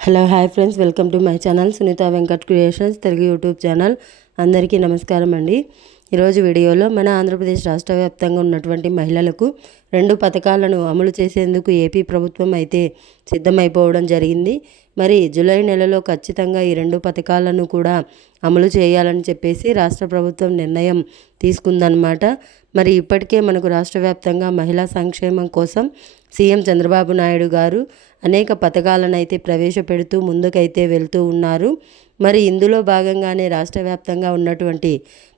Hello hi friends welcome to my channel Sunitha Venkat creations Telugu YouTube channel అందరికీ నమస్కారం అండి. ఈరోజు వీడియోలో మన ఆంధ్రప్రదేశ్ రాష్ట్ర వ్యాప్తంగా ఉన్నటువంటి మహిళలకు రెండు పథకాలను అమలు చేసేందుకు ఏపీ ప్రభుత్వం అయితే సిద్ధమైపోవడం జరిగింది. మరి జూలై నెలలో ఖచ్చితంగా ఈ రెండు పథకాలను కూడా అమలు చేయాలని చెప్పేసి రాష్ట్ర ప్రభుత్వం నిర్ణయం తీసుకుందనమాట మరి ఇప్పటికే మనకు రాష్ట్ర వ్యాప్తంగా మహిళా సంక్షేమం కోసం సీఎం చంద్రబాబు నాయుడు గారు అనేక పథకాలను అయితే ప్రవేశపెడుతూ ముందుకైతే వెళ్తూ ఉన్నారు. మరి ఇందులో భాగంగానే రాష్ట్ర వ్యాప్తంగా ఉన్నటువంటి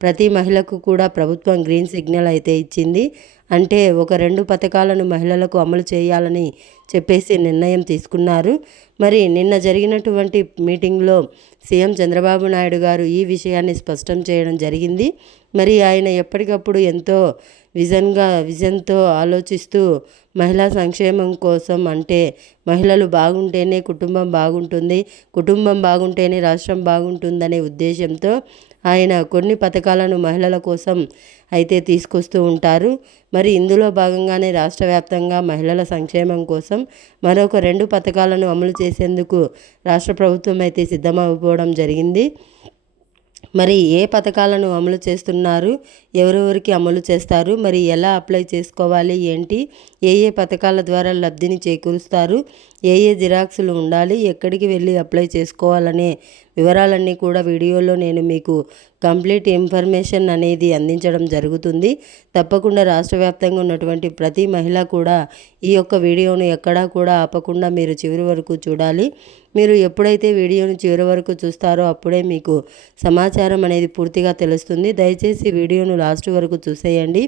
ప్రతి మహిళకు కూడా ప్రభుత్వం గ్రీన్ సిగ్నల్ అయితే ఇచ్చింది. అంటే ఒక రెండు పథకాలను మహిళలకు అమలు చేయాలని చెప్పేసి నిర్ణయం తీసుకున్నారు. మరి నిన్న జరిగినటువంటి మీటింగ్లో సీఎం చంద్రబాబు నాయుడు గారు ఈ విషయాన్ని స్పష్టం చేయడం జరిగింది. మరి ఆయన ఎప్పటికప్పుడు ఎంతో విజన్గా విజన్తో ఆలోచిస్తూ మహిళా సంక్షేమం కోసం అంటే మహిళలు బాగుంటేనే కుటుంబం బాగుంటుంది కుటుంబం బాగుంటేనే రాష్ట్రం బాగుంటుందనే ఉద్దేశంతో ఆయన కొన్ని పథకాలను మహిళల కోసం అయితే తీసుకొస్తూ ఉంటారు. మరి ఇందులో భాగంగానే రాష్ట్ర వ్యాప్తంగా మహిళల సంక్షేమం కోసం మరొక రెండు పథకాలను అమలు చేసేందుకు రాష్ట్ర ప్రభుత్వం అయితే సిద్ధమవ్వడం జరిగింది. మరి ఏ పథకాలను అమలు చేస్తున్నారు? ఎవరెవరికి అమలు చేస్తారు? మరి ఎలా అప్లై చేసుకోవాలి? ఏంటి? ఏ ఏ పథకాల ద్వారా లబ్ధిని చేకూరుస్తారు? ఏ ఏ జిరాక్సులు ఉండాలి? ఎక్కడికి వెళ్ళి అప్లై చేసుకోవాలనే వివరాలన్నీ కూడా వీడియోలో నేను మీకు కంప్లీట్ ఇన్ఫర్మేషన్ అనేది అందించడం జరుగుతుంది. తప్పకుండా రాష్ట్ర వ్యాప్తంగా ఉన్నటువంటి ప్రతి మహిళ కూడా ఈ యొక్క వీడియోను ఎక్కడా కూడా ఆపకుండా మీరు చివరి వరకు చూడాలి. మీరు ఎప్పుడైతే వీడియోను చివరి వరకు చూస్తారో అప్పుడే మీకు సమాచారం అనేది పూర్తిగా తెలుస్తుంది. దయచేసి వీడియోను లాస్ట్ వరకు చూసేయండి.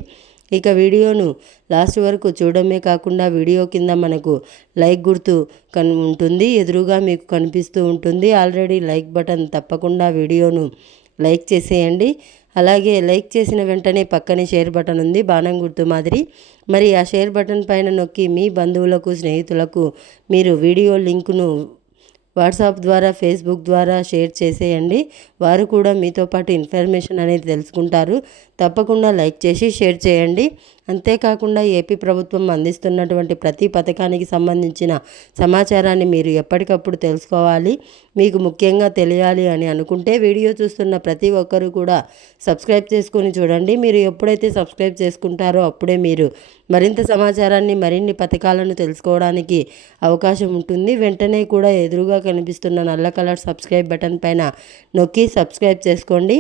ఇక వీడియోను లాస్ట్ వరకు చూడడమే కాకుండా వీడియో కింద మనకు లైక్ గుర్తు కన్ ఉంటుంది. ఎదురుగా మీకు కనిపిస్తూ ఉంటుంది. ఆల్రెడీ లైక్ బటన్ తప్పకుండా వీడియోను లైక్ చేసేయండి. అలాగే లైక్ చేసిన వెంటనే పక్కనే షేర్ బటన్ ఉంది. బాణం గుర్తు మాదిరి. మరి ఆ షేర్ బటన్ పైన నొక్కి మీ బంధువులకు స్నేహితులకు మీరు వీడియో లింకును వాట్సాప్ ద్వారా ఫేస్బుక్ ద్వారా షేర్ చేసేయండి. వారు కూడా మీతో పాటు ఇన్ఫర్మేషన్ అనేది తెలుసుకుంటారు. తప్పకుండా లైక్ చేసి షేర్ చేయండి. అంతేకాకుండా ఏపీ ప్రభుత్వం అందిస్తున్నటువంటి ప్రతి పథకానికి సంబంధించిన సమాచారాన్ని మీరు ఎప్పటికప్పుడు తెలుసుకోవాలి. మీకు ముఖ్యంగా తెలియాలి అని అనుకుంటే వీడియో చూస్తున్న ప్రతి ఒక్కరూ కూడా సబ్స్క్రైబ్ చేసుకొని చూడండి. మీరు ఎప్పుడైతే సబ్స్క్రైబ్ చేసుకుంటారో అప్పుడే మీరు మరింత సమాచారాన్ని మరిన్ని పథకాలను తెలుసుకోవడానికి అవకాశం ఉంటుంది. వెంటనే కూడా ఎదురుగా కనిపిస్తున్న నల్ల కలర్ సబ్స్క్రైబ్ బటన్ పైన నొక్కి సబ్స్క్రైబ్ చేసుకోండి.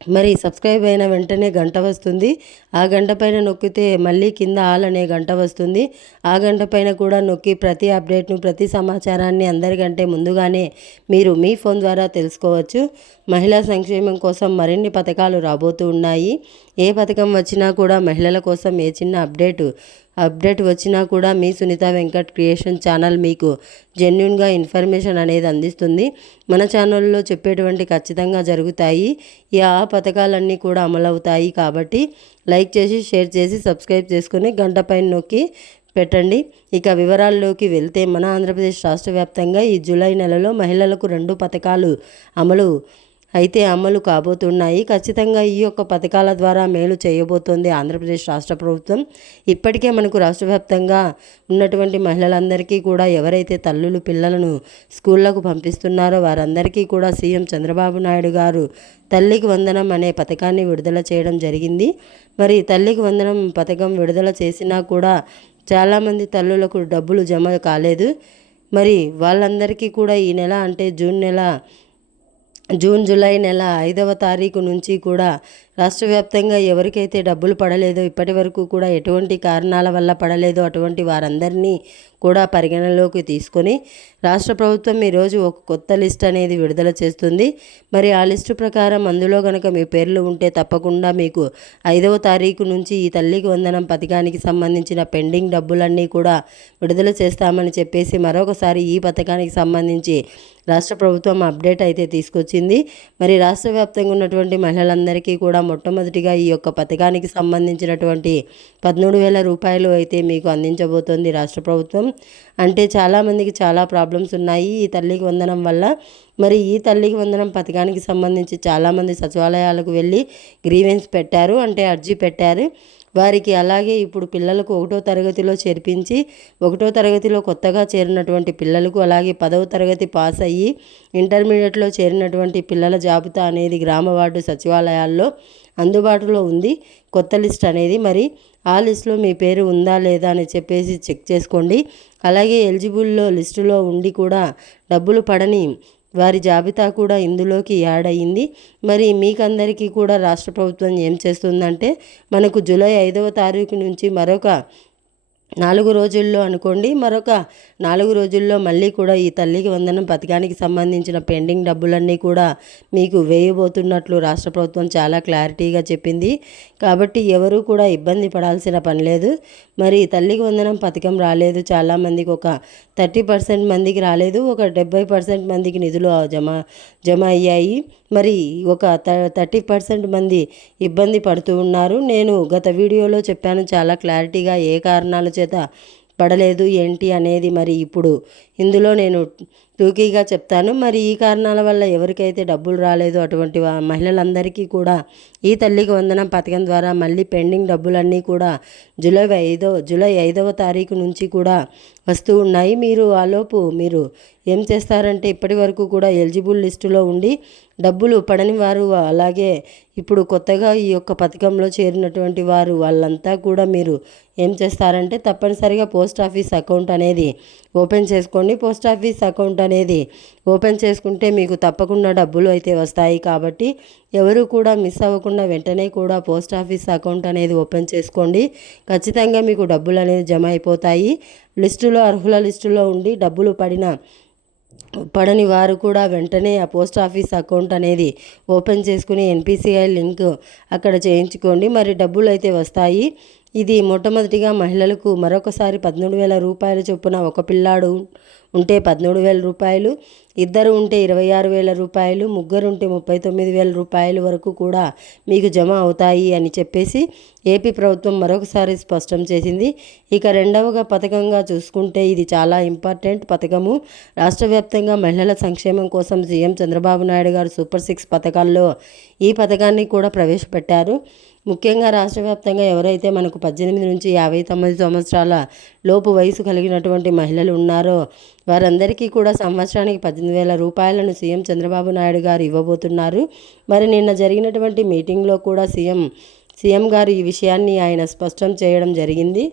మరి సబ్స్క్రైబ్ అయిన వెంటనే గంట వస్తుంది. ఆ గంట పైన నొక్కితే మళ్ళీ కింద ఆల్ అనే గంట వస్తుంది. ఆ గంట పైన కూడా నొక్కి ప్రతి అప్డేట్ను ప్రతి సమాచారాన్ని అందరికంటే ముందుగానే మీరు మీ ఫోన్ ద్వారా తెలుసుకోవచ్చు. మహిళా సంక్షేమం కోసం మరిన్ని పథకాలు రాబోతూ ఉన్నాయి. ఏ పథకం వచ్చినా కూడా మహిళల కోసం ఏ చిన్న అప్డేటు అప్డేట్ వచ్చినా కూడా మీ సునీత వెంకట్ క్రియేషన్ ఛానల్ మీకు జెన్యున్గా ఇన్ఫర్మేషన్ అనేది అందిస్తుంది. మన ఛానల్లో చెప్పేటువంటి ఖచ్చితంగా జరుగుతాయి. ఈ ఆ పథకాలన్నీ కూడా అమలవుతాయి కాబట్టి లైక్ చేసి షేర్ చేసి సబ్స్క్రైబ్ చేసుకుని గంట పైన నొక్కి పెట్టండి. ఇక వివరాల్లోకి వెళ్తే మన ఆంధ్రప్రదేశ్ రాష్ట్ర వ్యాప్తంగా ఈ జూలై నెలలో మహిళలకు రెండు పథకాలు అమలు అయితే అమలు కాబోతున్నాయి. ఖచ్చితంగా ఈ యొక్క పథకాల ద్వారా మేలు చేయబోతోంది ఆంధ్రప్రదేశ్ రాష్ట్ర ప్రభుత్వం. ఇప్పటికే మనకు రాష్ట్ర వ్యాప్తంగా ఉన్నటువంటి మహిళలందరికీ కూడా ఎవరైతే తల్లులు పిల్లలను స్కూళ్ళకు పంపిస్తున్నారో వారందరికీ కూడా సీఎం చంద్రబాబు నాయుడు గారు తల్లికి వందనం అనే పథకాన్ని విడుదల చేయడం జరిగింది. మరి తల్లికి వందనం పథకం విడుదల చేసినా కూడా చాలామంది తల్లులకు డబ్బులు జమ కాలేదు. మరి వాళ్ళందరికీ కూడా ఈ నెల అంటే జూన్ నెల జూన్ జూలై నెల ఐదవ తారీఖు నుంచి కూడా రాష్ట్ర వ్యాప్తంగా ఎవరికైతే డబ్బులు పడలేదో ఇప్పటి వరకు కూడా ఎటువంటి కారణాల వల్ల పడలేదో అటువంటి వారందరినీ కూడా పరిగణలోకి తీసుకొని రాష్ట్ర ప్రభుత్వం ఈరోజు ఒక కొత్త లిస్ట్ అనేది విడుదల చేస్తుంది. మరి ఆ లిస్టు ప్రకారం అందులో కనుక మీ పేర్లు ఉంటే తప్పకుండా మీకు ఐదవ తారీఖు నుంచి ఈ తల్లికి వందనం పథకానికి సంబంధించిన పెండింగ్ డబ్బులన్నీ కూడా విడుదల చేస్తామని చెప్పేసి మరొకసారి ఈ పథకానికి సంబంధించి రాష్ట్ర ప్రభుత్వం అప్డేట్ అయితే తీసుకొచ్చింది. మరి రాష్ట్ర వ్యాప్తంగా ఉన్నటువంటి మహిళలందరికీ కూడా మొట్టమొదటిగా ఈ యొక్క పథకానికి సంబంధించినటువంటి పదమూడు వేల రూపాయలు అయితే మీకు అందించబోతోంది రాష్ట్ర ప్రభుత్వం. అంటే చాలామందికి చాలా ప్రాబ్లమ్స్ ఉన్నాయి ఈ తల్లికి వందనం వల్ల. మరి ఈ తల్లికి వందనం పథకానికి సంబంధించి చాలామంది సచివాలయాలకు వెళ్ళి గ్రీవెన్స్ పెట్టారు. అంటే అర్జీ పెట్టారు. వారికి అలాగే ఇప్పుడు పిల్లలకు ఒకటో తరగతిలో చేర్పించి ఒకటో తరగతిలో కొత్తగా చేరినటువంటి పిల్లలకు అలాగే పదవ తరగతి పాస్ అయ్యి ఇంటర్మీడియట్లో చేరినటువంటి పిల్లల జాబితా అనేది గ్రామ వార్డు సచివాలయాల్లో అందుబాటులో ఉంది. కొత్త లిస్ట్ అనేది మరి ఆ లిస్టులో మీ పేరు ఉందా లేదా అని చెప్పేసి చెక్ చేసుకోండి. అలాగే ఎలిజిబుల్లో లిస్టులో ఉండి కూడా డబ్బులు పడని వారి జాబితా కూడా ఇందులోకి యాడ్ అయ్యింది. మరి మీకందరికీ కూడా రాష్ట్ర ప్రభుత్వం ఏం చేస్తుందంటే మనకు జూలై ఐదవ తారీఖు నుంచి మరొక నాలుగు రోజుల్లో అనుకోండి మరొక నాలుగు రోజుల్లో మళ్ళీ కూడా ఈ తల్లికి వందనం పథకానికి సంబంధించిన పెండింగ్ డబ్బులన్నీ కూడా మీకు వేయబోతున్నట్లు రాష్ట్ర ప్రభుత్వం చాలా క్లారిటీగా చెప్పింది. కాబట్టి ఎవరు కూడా ఇబ్బంది పడాల్సిన పని లేదు. మరి తల్లికి వందనం పథకం రాలేదు చాలామందికి ఒక థర్టీ పర్సెంట్ మందికి రాలేదు ఒక డెబ్బై పర్సెంట్ మందికి నిధులు జమ జమ అయ్యాయి. మరి ఒక థర్టీ పర్సెంట్ మంది ఇబ్బంది పడుతూ ఉన్నారు. నేను గత వీడియోలో చెప్పాను చాలా క్లారిటీగా ఏ కారణాల చేత పడలేదు ఏంటి అనేది మరి ఇప్పుడు ఇందులో నేను టూకీగా చెప్తాను. మరి ఈ కారణాల వల్ల ఎవరికైతే డబ్బులు రాలేదో అటువంటి మహిళలందరికీ కూడా ఈ తల్లికి వందనం పథకం ద్వారా మళ్ళీ పెండింగ్ డబ్బులన్నీ కూడా జూలై ఐదో జూలై ఐదవ తారీఖు నుంచి కూడా వస్తూ ఉన్నాయి. మీరు ఆలోపు మీరు ఏం చేస్తారంటే ఇప్పటి వరకు కూడా ఎలిజిబుల్ లిస్టులో ఉండి డబ్బులు పడని వారు అలాగే ఇప్పుడు కొత్తగా ఈ యొక్క పథకంలో చేరినటువంటి వారు వాళ్ళంతా కూడా మీరు ఏం చేస్తారంటే తప్పనిసరిగా పోస్ట్ ఆఫీస్ అకౌంట్ అనేది ఓపెన్ చేసుకోండి. పోస్ట్ ఆఫీస్ అకౌంట్ అనేది ఓపెన్ చేసుకుంటే మీకు తప్పకుండా డబ్బులు అయితే వస్తాయి కాబట్టి ఎవరు కూడా మిస్ అవ్వకుండా వెంటనే కూడా పోస్ట్ ఆఫీస్ అకౌంట్ అనేది ఓపెన్ చేసుకోండి. ఖచ్చితంగా మీకు డబ్బులు అనేది జమ అయిపోతాయి. లిస్టులో అర్హుల లిస్టులో ఉండి డబ్బులు పడిన పడని వారు కూడా వెంటనే ఆ పోస్ట్ ఆఫీస్ అకౌంట్ అనేది ఓపెన్ చేసుకుని ఎన్పిసిఐ లింక్ అక్కడ చేయించుకోండి. మరి డబ్బులు అయితే వస్తాయి. ఇది మొట్టమొదటిగా మహిళలకు మరొకసారి పదమూడు వేల రూపాయల చొప్పున ఒక పిల్లాడు ఉంటే పదమూడు వేల రూపాయలు ఇద్దరు ఉంటే ఇరవై ఆరు వేల రూపాయలు ముగ్గురు ఉంటే ముప్పై తొమ్మిది వేల రూపాయల వరకు కూడా మీకు జమ అవుతాయి అని చెప్పేసి ఏపీ ప్రభుత్వం మరొకసారి స్పష్టం చేసింది. ఇక రెండవగా పథకంగా చూసుకుంటే ఇది చాలా ఇంపార్టెంట్ పథకము. రాష్ట్ర వ్యాప్తంగా మహిళల సంక్షేమం కోసం సీఎం చంద్రబాబు నాయుడు గారు సూపర్ సిక్స్ పథకాల్లో ఈ పథకాన్ని కూడా ప్రవేశపెట్టారు. ముఖ్యంగా రాష్ట్ర వ్యాప్తంగా ఎవరైతే మనకు పద్దెనిమిది నుంచి యాభై తొమ్మిది సంవత్సరాల లోపు వయసు కలిగినటువంటి మహిళలు ఉన్నారో వారందరికీ కూడా సంవత్సరానికి పద్దెనిమిది వేల రూపాయలను సీఎం చంద్రబాబు నాయుడు గారు ఇవ్వబోతున్నారు. మరి నిన్న జరిగినటువంటి మీటింగ్లో కూడా సీఎం సీఎం గారు ఈ విషయాన్ని ఆయన స్పష్టం చేయడం జరిగింది.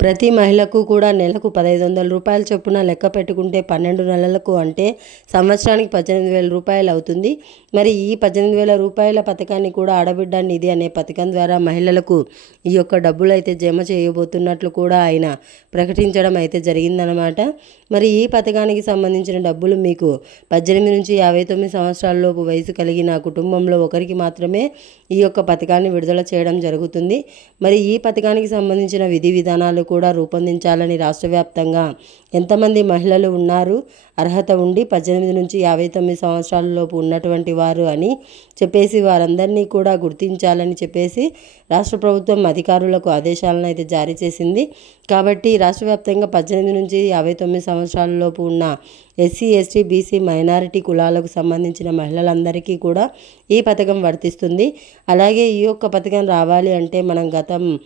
ప్రతి మహిళకు కూడా నెలకు పదహైదు వందల రూపాయల చొప్పున లెక్క పెట్టుకుంటే పన్నెండు నెలలకు అంటే సంవత్సరానికి పద్దెనిమిది వేల రూపాయలు అవుతుంది. మరి ఈ పద్దెనిమిది వేల రూపాయల పథకాన్ని కూడా ఆడబిడ్డ నిధి అనే పథకం ద్వారా మహిళలకు ఈ యొక్క డబ్బులు అయితే జమ చేయబోతున్నట్లు కూడా ఆయన ప్రకటించడం అయితే జరిగిందనమాట మరి ఈ పథకానికి సంబంధించిన డబ్బులు మీకు పద్దెనిమిది నుంచి యాభై తొమ్మిది సంవత్సరాలలోపు వయసు కలిగిన కుటుంబంలో ఒకరికి మాత్రమే ఈ యొక్క పథకాన్ని విడుదల చేయడం జరుగుతుంది. మరి ఈ పథకానికి సంబంధించిన విధి విధానాలు కూడా రూపొందించాలని రాష్ట్ర వ్యాప్తంగా ఎంతమంది మహిళలు ఉన్నారు అర్హత ఉండి పద్దెనిమిది నుంచి యాభై తొమ్మిది సంవత్సరాలలోపు ఉన్నటువంటి వారు అని చెప్పేసి వారందరినీ కూడా గుర్తించాలని చెప్పేసి రాష్ట్ర ప్రభుత్వం అధికారులకు ఆదేశాలను అయితే జారీ చేసింది. కాబట్టి రాష్ట్ర వ్యాప్తంగా పద్దెనిమిది నుంచి యాభై తొమ్మిది సంవత్సరాలు లోపు ఉన్న ఎస్సీ ఎస్టీ బీసీ మైనారిటీ కులాలకు సంబంధించిన మహిళలందరికీ కూడా ఈ పథకం వర్తిస్తుంది. అలాగే ఈ యొక్క పథకం రావాలి అంటే మనం గతం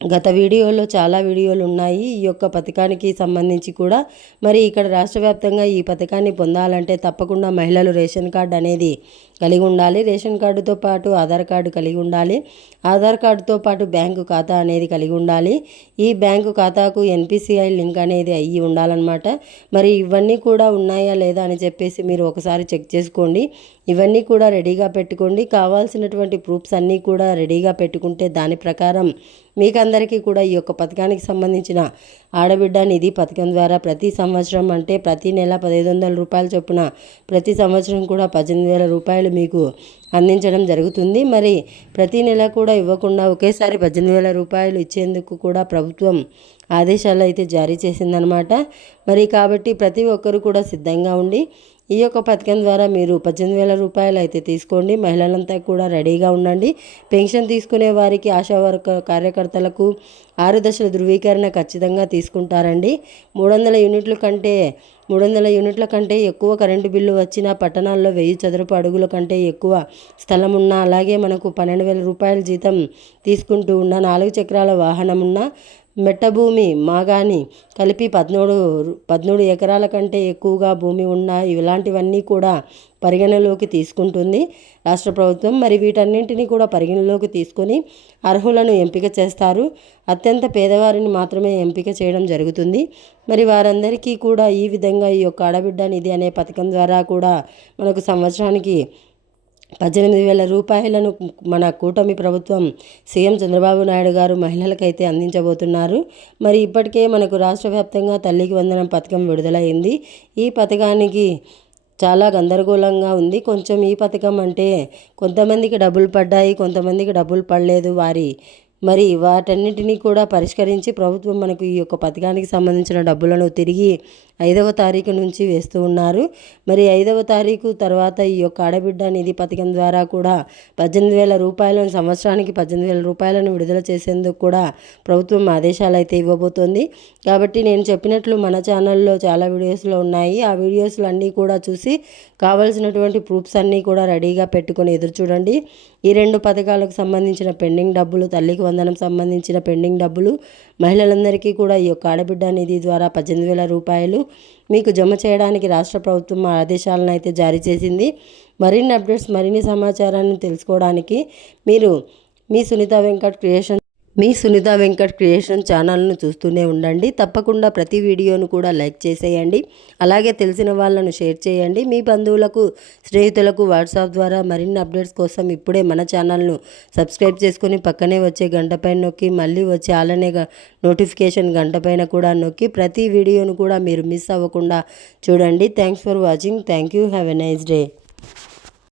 గత వీడియోలో చాలా వీడియోలు ఉన్నాయి. ఈ యొక్క పథకానికి సంబంధించి కూడా మరి ఇక్కడ రాష్ట్ర వ్యాప్తంగా ఈ పథకాన్ని పొందాలంటే తప్పకుండా మహిళలు రేషన్ కార్డు అనేది కలిగి ఉండాలి. రేషన్ కార్డుతో పాటు ఆధార్ కార్డు కలిగి ఉండాలి. ఆధార్ కార్డుతో పాటు బ్యాంకు ఖాతా అనేది కలిగి ఉండాలి. ఈ బ్యాంకు ఖాతాకు ఎన్పిసిఐ లింక్ అనేది అయ్యి ఉండాలన్నమాట. మరి ఇవన్నీ కూడా ఉన్నాయా లేదా అని చెప్పేసి మీరు ఒకసారి చెక్ చేసుకోండి. ఇవన్నీ కూడా రెడీగా పెట్టుకోండి. కావాల్సినటువంటి ప్రూఫ్స్ అన్నీ కూడా రెడీగా పెట్టుకుంటే దాని ప్రకారం మీకందరికీ కూడా ఈ యొక్క పథకానికి సంబంధించిన ఆడబిడ్డ నిధి పథకం ద్వారా ప్రతి సంవత్సరం అంటే ప్రతి నెల పదిహేను వందల రూపాయల చొప్పున ప్రతి సంవత్సరం కూడా పద్దెనిమిది వేల రూపాయలు మీకు అందించడం జరుగుతుంది. మరి ప్రతి నెల కూడా ఇవ్వకుండా ఒకేసారి పద్దెనిమిది వేల రూపాయలు ఇచ్చేందుకు కూడా ప్రభుత్వం ఆదేశాలు అయితే జారీ చేసిందనమాట. మరి కాబట్టి ప్రతి ఒక్కరు కూడా సిద్ధంగా ఉండి ఈ యొక్క పథకం ద్వారా మీరు పద్దెనిమిది వేల రూపాయలు అయితే తీసుకోండి. మహిళలంతా కూడా రెడీగా ఉండండి. పెన్షన్ తీసుకునే వారికి ఆశా వర్క కార్యకర్తలకు ఆరు దశల ధృవీకరణ ఖచ్చితంగా తీసుకుంటారండి. మూడు వందల యూనిట్ల కంటే మూడు వందల యూనిట్ల కంటే ఎక్కువ కరెంటు బిల్లు వచ్చిన పట్టణాల్లో వెయ్యి చదరపు అడుగుల కంటే ఎక్కువ స్థలం ఉన్నా అలాగే మనకు పన్నెండు వేల రూపాయల జీతం తీసుకుంటూ ఉన్న నాలుగు చక్రాల వాహనం ఉన్నా మెట్ట భూమి మాగాని కలిపి పద్మూడు పదమూడు ఎకరాల కంటే ఎక్కువగా భూమి ఉన్న ఇలాంటివన్నీ కూడా పరిగణలోకి తీసుకుంటుంది రాష్ట్ర ప్రభుత్వం. మరి వీటన్నింటినీ కూడా పరిగణలోకి తీసుకొని అర్హులను ఎంపిక చేస్తారు. అత్యంత పేదవారిని మాత్రమే ఎంపిక చేయడం జరుగుతుంది. మరి వారందరికీ కూడా ఈ విధంగా ఈ యొక్క ఆడబిడ్డ నిధి అనే పథకం ద్వారా కూడా మనకు సంవత్సరానికి పద్దెనిమిది వేల రూపాయలను మన కూటమి ప్రభుత్వం సీఎం చంద్రబాబు నాయుడు గారు మహిళలకైతే అందించబోతున్నారు. మరి ఇప్పటికే మనకు రాష్ట్ర వ్యాప్తంగా తల్లికి వందనం పథకం విడుదలైంది. ఈ పథకానికి చాలా గందరగోళంగా ఉంది. కొంచెం ఈ పథకం అంటే కొంతమందికి డబ్బులు పడ్డాయి కొంతమందికి డబ్బులు పడలేదు. వారి మరి వాటన్నిటినీ కూడా పరిష్కరించి ప్రభుత్వం మనకు ఈ యొక్క పథకానికి సంబంధించిన డబ్బులను తిరిగి ఐదవ తారీఖు నుంచి వేస్తూ ఉన్నారు. మరి ఐదవ తారీఖు తర్వాత ఈ యొక్క ఆడబిడ్డ నిధి పథకం ద్వారా కూడా పద్దెనిమిది వేల రూపాయలను సంవత్సరానికి పద్దెనిమిది వేల రూపాయలను విడుదల చేసేందుకు కూడా ప్రభుత్వం ఆదేశాలు అయితే ఇవ్వబోతోంది. కాబట్టి నేను చెప్పినట్లు మన ఛానల్లో చాలా వీడియోస్లో ఉన్నాయి. ఆ వీడియోస్లు అన్నీ కూడా చూసి కావలసినటువంటి ప్రూఫ్స్ అన్నీ కూడా రెడీగా పెట్టుకొని ఎదురు చూడండి. ఈ రెండు పథకాలకు సంబంధించిన పెండింగ్ డబ్బులు తల్లికి వందనం సంబంధించిన పెండింగ్ డబ్బులు మహిళలందరికీ కూడా ఈ యొక్క ఆడబిడ్డ నిధి ద్వారా పద్దెనిమిది వేల రూపాయలు మీకు జమ చేయడానికి రాష్ట్ర ప్రభుత్వం ఆదేశాలను అయితే జారీ చేసింది. మరిన్ని అప్డేట్స్ మరిన్ని సమాచారాన్ని తెలుసుకోవడానికి మీరు మీ సునీత వెంకట్ క్రియేషన్ మీ సునీత వెంకట్ క్రియేషన్ ఛానల్ను చూస్తూనే ఉండండి. తప్పకుండా ప్రతి వీడియోను కూడా లైక్ చేసేయండి. అలాగే తెలిసిన వాళ్ళను షేర్ చేయండి. మీ బంధువులకు స్నేహితులకు వాట్సాప్ ద్వారా మరిన్ని అప్డేట్స్ కోసం ఇప్పుడే మన ఛానల్ను సబ్స్క్రైబ్ చేసుకొని పక్కనే వచ్చే గంట పైన నొక్కి మళ్ళీ వచ్చే అలానే నోటిఫికేషన్ గంట పైన కూడా నొక్కి ప్రతి వీడియోను కూడా మీరు మిస్ అవ్వకుండా చూడండి. Thanks for watching. Thank you. Have a nice day.